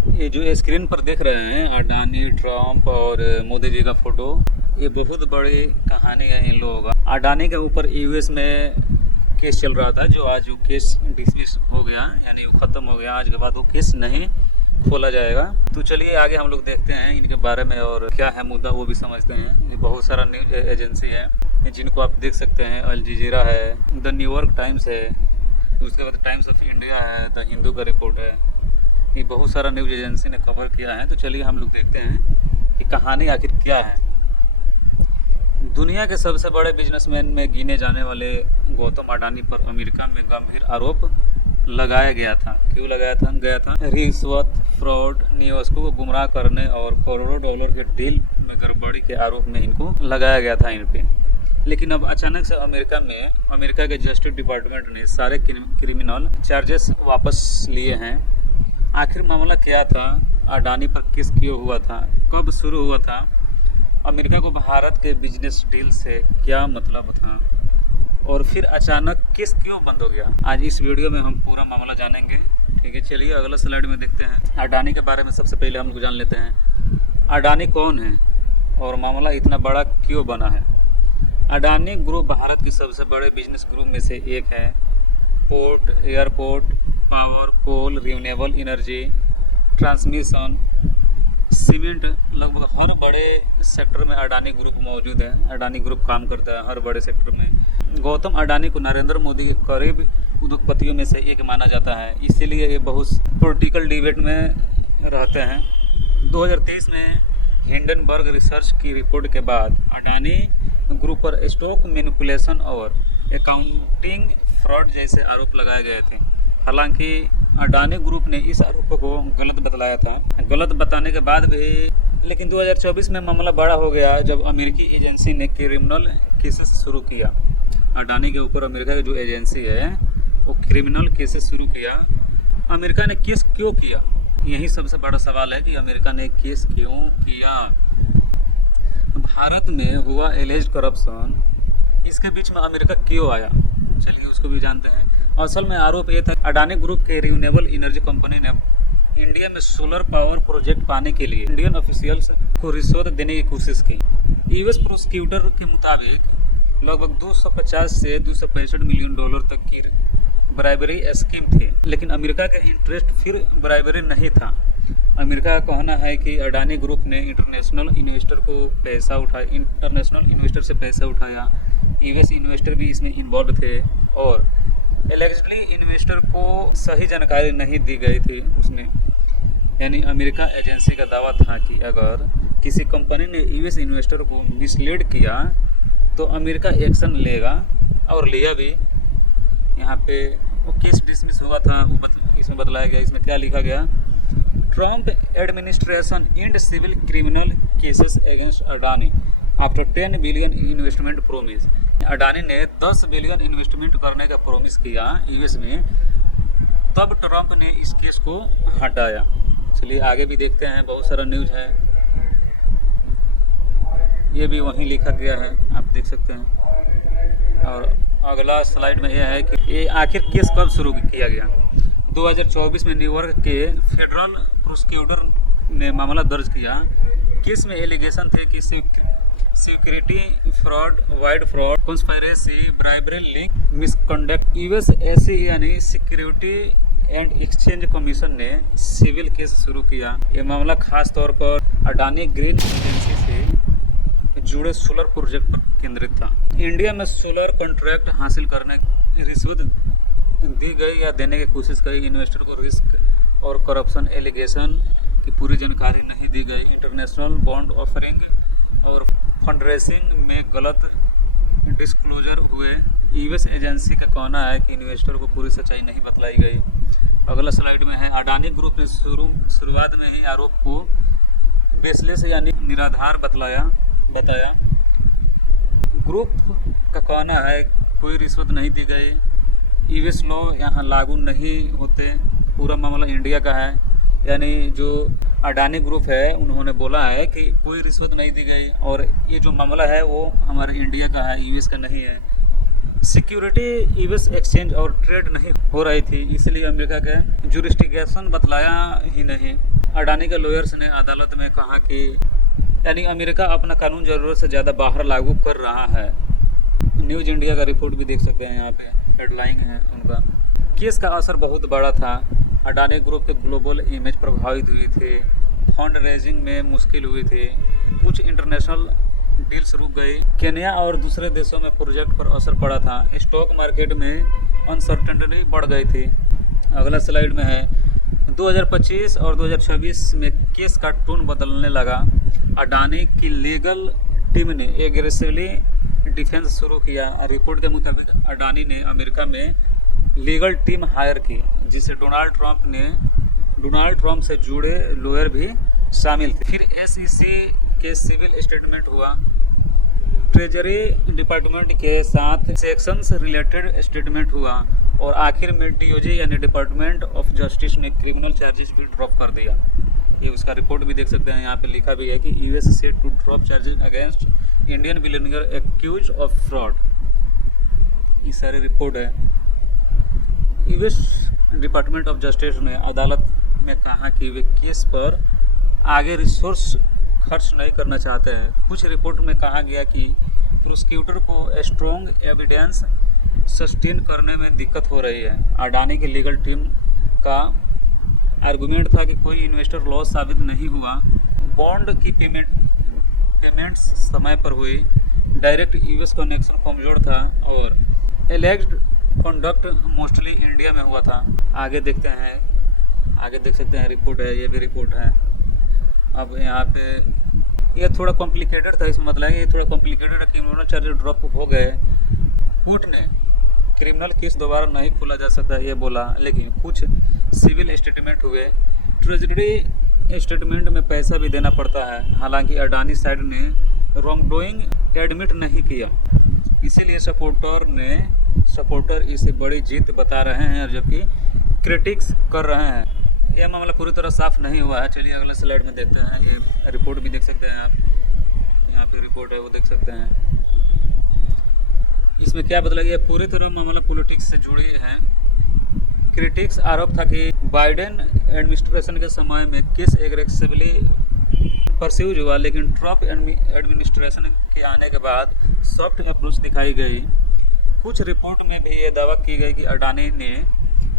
ये जो स्क्रीन पर देख रहे हैं अडानी, ट्रम्प और मोदी जी का फोटो, ये बहुत बड़ी कहानी है इन लोगों का। अडानी के ऊपर यूएस में केस चल रहा था, जो आज वो केस डिसमिस हो गया, यानी वो ख़त्म हो गया। आज के बाद वो केस नहीं खोला जाएगा। तो चलिए आगे हम लोग देखते हैं इनके बारे में और क्या है मुद्दा वो भी समझते हैं। ये बहुत सारा न्यूज एजेंसी है जिनको आप देख सकते हैं। अल जजीरा है, द न्यूयॉर्क टाइम्स है, उसके बाद टाइम्स ऑफ इंडिया है, द हिंदू का रिपोर्ट है। ये बहुत सारा न्यूज एजेंसी ने कवर किया है। तो चलिए हम लोग देखते हैं कि कहानी आखिर क्या है। दुनिया के सबसे बड़े बिजनेसमैन में गिने जाने वाले गौतम अडानी पर अमेरिका में गंभीर आरोप लगाया गया था। क्यों लगाया था? रिश्वत, फ्रॉड, न्यूयॉर्क को गुमराह करने और करोड़ों डॉलर के डील में गड़बड़ी के आरोप में इनको लगाया गया था इन पे। लेकिन अब अचानक से अमेरिका के जस्टिस डिपार्टमेंट ने सारे क्रिमिनल चार्जेस वापस लिए हैं। आखिर मामला क्या था? अडानी पर केस क्यों हुआ था? कब शुरू हुआ था? अमेरिका को भारत के बिजनेस डील से क्या मतलब था? और फिर अचानक केस क्यों बंद हो गया? आज इस वीडियो में हम पूरा मामला जानेंगे। ठीक है, चलिए अगला स्लाइड में देखते हैं। अडानी के बारे में सबसे पहले हम लोग जान लेते हैं। अडानी कौन है और मामला इतना बड़ा क्यों बना है? अडानी ग्रुप भारत के सबसे बड़े बिजनेस ग्रुप में से एक है। पोर्ट, एयरपोर्ट, पावर, कोल, रिन्यूएबल एनर्जी, ट्रांसमिशन, सीमेंट, लगभग हर बड़े सेक्टर में अडानी ग्रुप मौजूद है। अडानी ग्रुप काम करता है हर बड़े सेक्टर में। गौतम अडानी को नरेंद्र मोदी के करीब उद्योगपतियों में से एक माना जाता है, इसीलिए ये बहुत पॉलिटिकल डिबेट में रहते हैं। 2023 में हिंडनबर्ग रिसर्च की रिपोर्ट के बाद अडानी ग्रुप पर स्टॉक मैनिपुलेशन और अकाउंटिंग फ्रॉड जैसे आरोप लगाए गए थे। हालांकि अडानी ग्रुप ने इस आरोप को गलत बतलाया था। गलत बताने के बाद भी लेकिन 2024 में मामला बड़ा हो गया जब अमेरिकी एजेंसी ने क्रिमिनल केसेस शुरू किया। अडानी के ऊपर अमेरिका की जो एजेंसी है वो क्रिमिनल केसेस शुरू किया। अमेरिका ने केस क्यों किया? यही सबसे बड़ा सवाल है कि अमेरिका ने केस क्यों किया। भारत में हुआ एलिज्ड करप्शन, इसके बीच में अमेरिका क्यों आया? चलिए उसको भी जानते हैं। असल में आरोप ये था अडानी ग्रुप के रिन्यूएबल एनर्जी कंपनी ने इंडिया में सोलर पावर प्रोजेक्ट पाने के लिए इंडियन ऑफिशियल्स को रिश्वत देने की कोशिश की। यूएस प्रोसिक्यूटर के मुताबिक लगभग 250 से 265 मिलियन डॉलर तक की ब्राइबरी स्कीम थी। लेकिन अमेरिका का इंटरेस्ट फिर ब्राइबरी नहीं था। अमेरिका का कहना है कि अडानी ग्रुप ने इंटरनेशनल इन्वेस्टर से पैसा उठाया। यूएस इन्वेस्टर भी इसमें इन्वॉल्व थे और एलिजिबली इन्वेस्टर को सही जानकारी नहीं दी गई थी उसमें। यानी अमेरिका एजेंसी का दावा था कि अगर किसी कंपनी ने यूएस इन्वेस्टर को मिसलीड किया तो अमेरिका एक्शन लेगा, और लिया भी। यहाँ पे वो केस डिसमिस हुआ था, इसमें बतलाया गया। इसमें क्या लिखा गया? Trump administration and civil criminal cases against Adani after 10 billion investment promise. Adani ने 10 बिलियन इन्वेस्टमेंट करने का प्रोमिस किया यूएस में, तब ट्रम्प ने इस केस को हटाया। चलिए आगे भी देखते हैं, बहुत सारा न्यूज़ है। ये भी वहीं लिखा गया है, आप देख सकते हैं। और अगला स्लाइड में यह है कि ये आखिर केस कब शुरू किया गया। 2024 में न्यूयॉर्क के फेडरल प्रोसिक्यूटर ने मामला दर्ज किया। केस में एलिगेशन थे कि security fraud, wire fraud, conspiracy, bribery, link, misconduct. US SEC यानी सिक्योरिटी एंड एक्सचेंज कमीशन ने सिविल केस शुरू किया। ये मामला खास तौर पर अडानी ग्रीन एजेंसी से जुड़े सोलर प्रोजेक्ट पर केंद्रित था। इंडिया में सोलर कॉन्ट्रैक्ट हासिल करने रिश्वत दी गई या देने की कोशिश की। इन्वेस्टर को रिस्क और करप्शन एलिगेशन की पूरी जानकारी नहीं दी गई। इंटरनेशनल बॉन्ड ऑफरिंग और फंडरेसिंग में गलत डिस्क्लोजर हुए। यूएस एजेंसी का कहना है कि इन्वेस्टर को पूरी सच्चाई नहीं बतलाई गई। अगला स्लाइड में है अडानी ग्रुप ने शुरुआत में ही आरोप को बेसलेस यानी निराधार बताया। ग्रुप का कहना है कोई रिश्वत नहीं दी गई, यूएस लॉ यहाँ लागू नहीं होते। पूरा मामला इंडिया का है। यानी जो अडानी ग्रुप है उन्होंने बोला है कि कोई रिश्वत नहीं दी गई, और ये जो मामला है वो हमारे इंडिया का है, यूएस का नहीं है। सिक्योरिटी यूएस एक्सचेंज और ट्रेड नहीं हो रही थी, इसलिए अमेरिका के जुरिस्डिक्शन बतलाया ही नहीं। अडानी के लॉयर्स ने अदालत में कहा कि यानी अमेरिका अपना कानून ज़रूरत से ज़्यादा बाहर लागू कर रहा है। न्यूज़ इंडिया का रिपोर्ट भी देख सकते हैं, यहाँ पे हेडलाइन है उनका। केस का असर बहुत बड़ा था। अडानी ग्रुप के ग्लोबल इमेज प्रभावित हुई थी, फंड रेजिंग में मुश्किल हुई थी, कुछ इंटरनेशनल डील्स रुक गई, केन्या और दूसरे देशों में प्रोजेक्ट पर असर पड़ा था, स्टॉक मार्केट में अनसर्टेनिटी बढ़ गई थी। अगला स्लाइड में है 2025 और 2026 में केस का टोन बदलने लगा। अडानी की लीगल टीम ने एग्रेसिवली डिफेंस शुरू किया। रिपोर्ट के मुताबिक अडानी ने अमेरिका में लीगल टीम हायर की, जिसे डोनाल्ड ट्रंप से जुड़े लॉयर भी शामिल थे। फिर एसईसी के सिविल स्टेटमेंट हुआ, ट्रेजरी डिपार्टमेंट के साथ सेक्शंस रिलेटेड स्टेटमेंट हुआ और आखिर में डीओजी यानी डिपार्टमेंट ऑफ जस्टिस ने क्रिमिनल चार्जेस भी ड्रॉप कर दिया। ये उसका रिपोर्ट भी देख सकते हैं, यहाँ पे लिखा भी है कि US set to drop charges against Indian billionaire accused of fraud. ये सारे रिपोर्ट है। यूएस डिपार्टमेंट ऑफ जस्टिस ने अदालत में कहा कि वे केस पर आगे रिसोर्स खर्च नहीं करना चाहते हैं। कुछ रिपोर्ट में कहा गया कि प्रोसिक्यूटर को स्ट्रॉन्ग एविडेंस सस्टेन करने में दिक्कत हो रही है। अडानी की लीगल टीम का आर्गुमेंट था कि कोई इन्वेस्टर लॉस साबित नहीं हुआ, बॉन्ड की पेमेंट्स समय पर हुई, डायरेक्ट यूएस कनेक्शन कमज़ोर था और एलेज्ड कंडक्ट मोस्टली इंडिया में हुआ था। आगे देखते हैं, आगे देख सकते हैं रिपोर्ट है, ये भी रिपोर्ट है। अब यहाँ पे ये थोड़ा कॉम्प्लिकेटेड था, इसमें मतलब ये थोड़ा कॉम्प्लिकेटेड है। क्रिमिनल चार्जेस ड्रॉप हो गए, कोर्ट ने क्रिमिनल केस दोबारा नहीं खोला जा सकता ये बोला, लेकिन कुछ सिविल स्टेटमेंट हुए। ट्रेजरी स्टेटमेंट में पैसा भी देना पड़ता है, हालांकि अडानी साइड ने रॉन्गडूइंग एडमिट नहीं किया, इसीलिए सपोर्टर इसे बड़ी जीत बता रहे हैं, जबकि क्रिटिक्स कर रहे हैं। यह मामला पूरी तरह साफ नहीं हुआ है। चलिए अगले स्लाइड में देखते हैं। ये रिपोर्ट भी देख सकते हैं आप, यहाँ पे रिपोर्ट है वो देख सकते हैं। इसमें क्या बदला गया, पूरी तरह मामला पॉलिटिक्स से जुड़ी है। क्रिटिक्स आरोप था कि बाइडेन एडमिनिस्ट्रेशन के समय में केस एग्रेसिवली परस्यूज हुआ, लेकिन ट्रंप एडमिनिस्ट्रेशन के आने के बाद सॉफ्ट अप्रोच दिखाई गई। कुछ रिपोर्ट में भी ये दावा की गई कि अडानी ने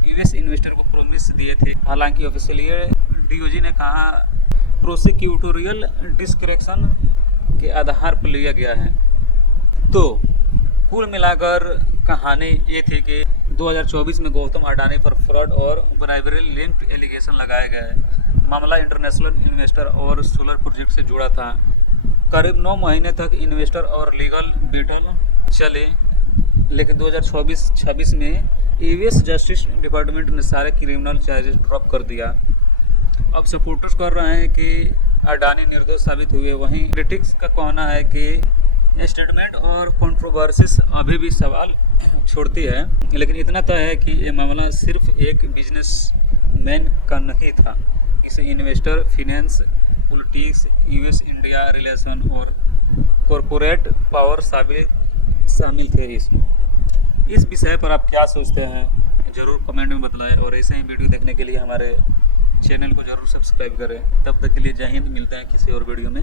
यूएस इन्वेस्टर को प्रॉमिस दिए थे, हालांकि ऑफिशियली डीओजी ने कहा प्रोसिक्यूटोरियल डिस्क्रिप्शन के आधार पर लिया गया है। तो कुल मिलाकर कहानी ये थी कि 2024 में गौतम अडानी पर फ्रॉड और ब्राइबरी लिंक्ड एलिगेशन लगाए गए। मामला इंटरनेशनल इन्वेस्टर और सोलर प्रोजेक्ट से जुड़ा था। करीब 9 महीने तक इन्वेस्टर और लीगल बैटल चले, लेकिन 2026 में यूएस जस्टिस डिपार्टमेंट ने सारे क्रिमिनल चार्जेस ड्रॉप कर दिया। अब सपोर्टर्स कर रहे हैं कि अडानी निर्दोष साबित हुए, वहीं क्रिटिक्स का कहना है कि स्टेटमेंट और कंट्रोवर्सीज अभी भी सवाल छोड़ती है। लेकिन इतना तय है कि ये मामला सिर्फ एक बिजनेसमैन का नहीं था, इसे investor, finance, politics, US India relation और कॉरपोरेट पावर शामिल थे इसमें। इस विषय पर आप क्या सोचते हैं ज़रूर कमेंट में बताएं, और ऐसे ही वीडियो देखने के लिए हमारे चैनल को ज़रूर सब्सक्राइब करें। तब तक के लिए जय हिंद, मिलते हैं किसी और वीडियो में।